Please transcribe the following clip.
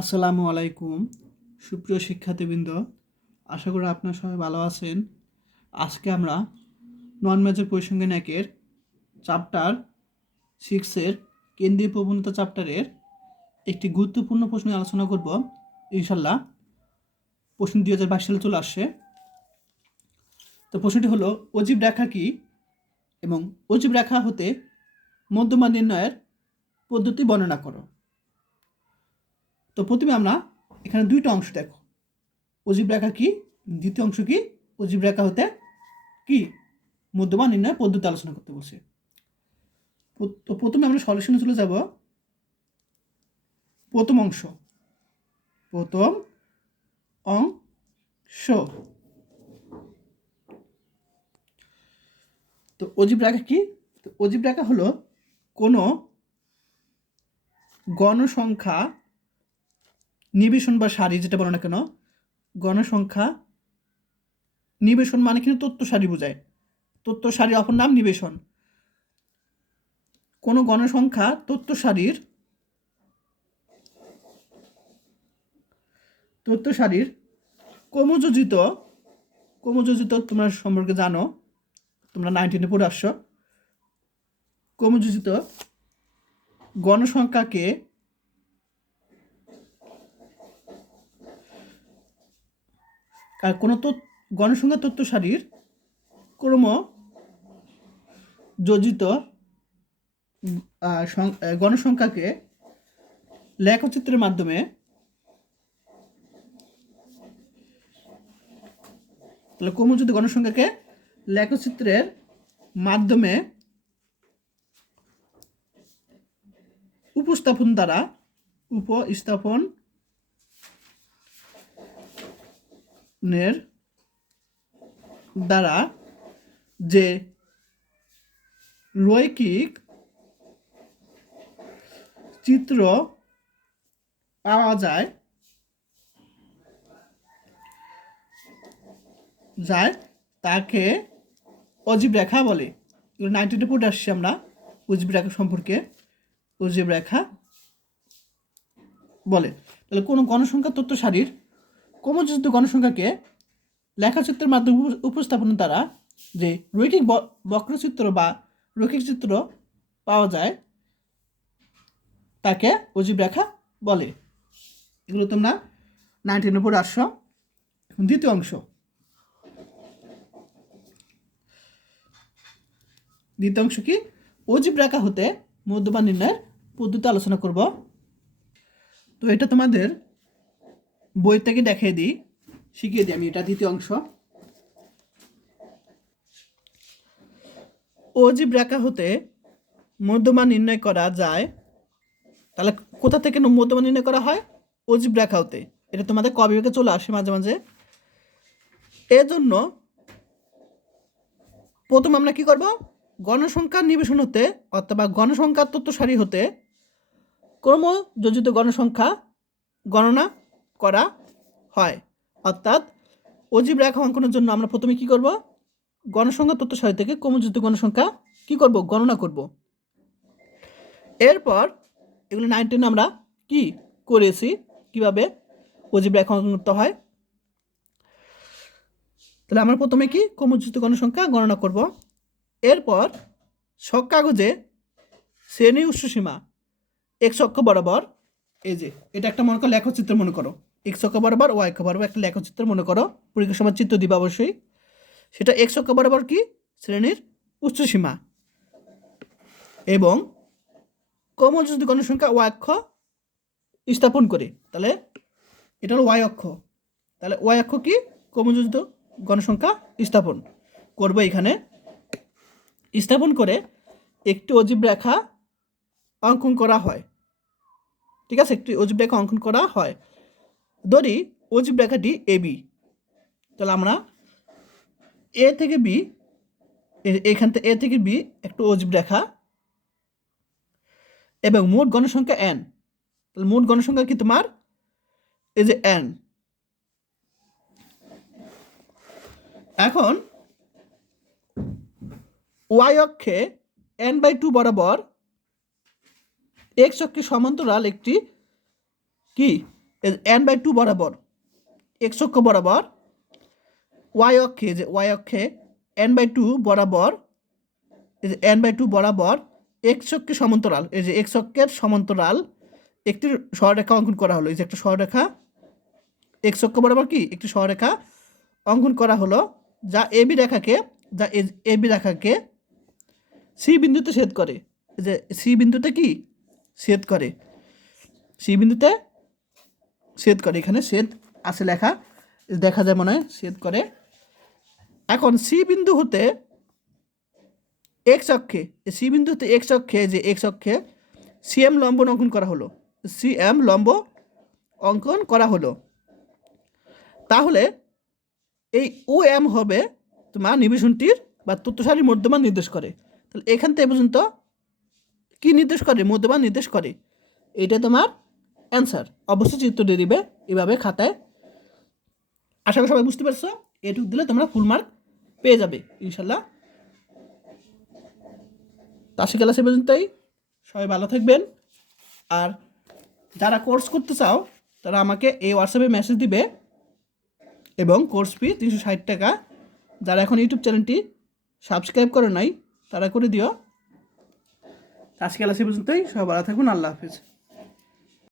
আসসালামু আলাইকুম। সুপ্রিয় শিক্ষার্থীবৃন্দ, আশা করি আপনার সবাই ভালো আছেন। আজকে আমরা নন মেজর পরিসংখ্যান একের চ্যাপ্টার সিক্সের কেন্দ্রীয় প্রবণতা চ্যাপ্টারের একটি গুরুত্বপূর্ণ প্রশ্ন আলোচনা করব। ইনশাল্লাহ প্রশ্ন দুই হাজার বাইশ সালে চলে আসছে। তো প্রশ্নটি হলো, অজীব রেখা কি এবং অজীব রেখা হতে মধ্যমা নির্ণয়ের পদ্ধতি বর্ণনা করো। তো প্রথমে আমরা এখানে দুইটা অংশ দেখো। অজীব রেখা কি? দ্বিতীয় অংশ কি? অজীব রেখা হতে কি? মধ্যমান নির্ণয় পদ্ধতি আলোচনা করতে বলছে। তো প্রথমে আমরা সলিউশনে চলে যাব। প্রথম অংশ। প্রথম অংশ। তো অজীব রেখা কি? তো অজীব রেখা হলো কোনো গণসংখ্যা নিবেশন বা সারি, যেটা বলো না কেন? গণসংখ্যা, নিবেশন মানে কিন্তু তথ্য সারি বোঝায়। তথ্য সারি অপর নাম নিবেশন। কোনো গণসংখ্যা তথ্য সারির তথ্য সারির ক্রমযোজিত ক্রমযোজিত তোমরা সম্পর্কে জানো, তোমরা নাইনটিনে পড়ে আসছো। ক্রমযোজিত গণসংখ্যাকে কোনো গণসংখ্যা তথ্য সারির ক্রম যোজিত গণসংখ্যাকে লেখচিত্রের মাধ্যমে তাহলে ক্রমযোজিত গণসংখ্যাকে লেখচিত্রের মাধ্যমে উপস্থাপন দ্বারা উপস্থাপন নের দ্বারা যে রৈখিক চিত্র পাওয়া যায় যায় তাকে অজীব রেখা বলে। নাইনটিনে পড়ে আসছি আমরা, অজীব রেখা সম্পর্কে অজীব রেখা বলে। তাহলে কোনো গণসংখ্যা তথ্য সারির ক্রমযুক্ত গণসংখ্যাকে লেখাচিত্রের মাধ্যমে উপ- উপস্থাপনের দ্বারা যে রৈখিক বক্রচিত্র বা রৈখিক চিত্র পাওয়া যায়, তাকে অজীব রেখা বলে। এগুলো তোমরা নাইনটিনের উপর এখন দ্বিতীয় অংশ। দ্বিতীয় অংশ কি? অজীব রেখা হতে মধ্যমান নির্ণয়ের পদ্ধতি আলোচনা করব। তো এটা তোমাদের বই থেকে দেখিয়ে দিই। শিখিয়ে দিই আমি এটা দ্বিতীয় অংশ। অজীব রেখা হতে মধ্যমান নির্ণয় করা যায়। তাহলে কোথা থেকে মধ্যমান নির্ণয় করা হয়? অজীব রেখা হতে। এটা তোমাদের ক বিভাগে চলে আসে মাঝে মাঝে। এজন্য প্রথম আমরা কি করব? গণসংখ্যার নিবেশন হতে অথবা গণসংখ্যার তথ্য সারি হতে ক্রমযোজিত গণসংখ্যা গণনা করা হয়। অর্থাৎ অজীব রেখা অঙ্কনের জন্য আমরা প্রথমে কি করব? গণসংখ্যা তথ্য সারি থেকে ক্রমযুক্ত গণসংখ্যা কি করব? গণনা করব। এরপর এগুলো নাইনটিন আমরা কি করেছি? কীভাবে অজীব রেখা অঙ্কন করতে হয়? তাহলে আমরা প্রথমে কি ক্রমযুক্ত গণসংখ্যা গণনা করব। এরপর শক কাগজে শ্রেণি উচ্চসীমা এক অক্ষ বরাবর এই যে, এটা একটা মনে করো লেখচিত্র মনে করো। এক্স অক্ষ বরাবর ওয়াই অক্ষ বরাবর একটা লেখচিত্র মনে করো। পরীক্ষার সময় চিত্র দিবে অবশ্যই। সেটা এক্স অক্ষ বরাবর কি? শ্রেণির উচ্চসীমা। এবং ক্রমযুক্ত গণসংখ্যা ওয়াই অক্ষ স্থাপন করে, তাহলে এটা হলো ওয়াই অক্ষ। তাহলে ওয়াই অক্ষ কি? ক্রমযুক্ত গণসংখ্যা স্থাপন করব এখানে। স্থাপন করে একটি অজীব রেখা অঙ্কন করা হয়। ঠিক আছে? একটি অজীব রেখা অঙ্কন করা হয়। ধরি অজীব রেখাটি এ বি। তাহলে আমরা এ থেকে বি এখান থেকে এ থেকে বি একটু অজীব রেখা এবং মোট গণসংখ্যা এন। তাহলে মোট গণসংখ্যা কি তোমার? এই যে এন। এখন ওয়াই অক্ষে এন বাই টু বরাবর এক্স অক্ষে সমান্তরাল একটি কি? এন বাই টু বরাবর। এক্স অক্ষ বরাবর। ওয়াই অক্ষে, যে ওয়াই অক্ষে এন বাই টু বরাবর, এই যে এন বাই টু বরাবর এক্স অক্ষের সমান্তরাল, এই যে এক্স অক্ষের সমান্তরাল একটি সরলরেখা অঙ্কন করা হলো। এই যে একটা সরলরেখা এক্স অক্ষ বরাবর কি? একটি সরলরেখা অঙ্কন করা হলো, যা এ বি রেখাকে, যা এ বি রেখাকে সি বিন্দুতে ছেদ করে। যে সি বিন্দুতে কি? ছেদ করে। সি বিন্দুতে ছেদ করে। এখানে ছেদ আছে লেখা। দেখা যায় মনে হয় ছেদ করে। এখন সি বিন্দু হতে এক্স অক্ষে সি বিন্দু হতে এক্স অক্ষে, যে এক্স অক্ষে সি এম লম্ব অঙ্কন করা হলো। সি এম লম্ব অঙ্কন করা হলো। তাহলে এই ও এম হবে তোমার নিবেশনটির বা তথ্যসারীর মধ্যমান নির্দেশ করে। তাহলে এখান থেকে পর্যন্ত কি নির্দেশ করে? মধ্যমান নির্দেশ করে। এটা তোমার অ্যান্সার অবশ্যই চিত্র দিয়ে দিবে এভাবে খাতায়। আশা করি সবাই বুঝতে পারছ। এটুক দিলে তোমরা ফুল মার্ক পেয়ে যাবে ইনশাল্লাহ তো আশি ক্লাসে পর্যন্তই। সবাই ভালো থাকবেন। আর যারা কোর্স করতে চাও, তারা আমাকে এই হোয়াটসঅ্যাপে মেসেজ দিবে। এবং কোর্স ফি তিনশো ষাট টাকা। যারা এখন ইউটিউব চ্যানেলটি সাবস্ক্রাইব করে নাই, তারা করে দিও। আজকে আলাসি পর্যন্তই সবাই ভালো থাকুন আল্লাহ হাফিজ।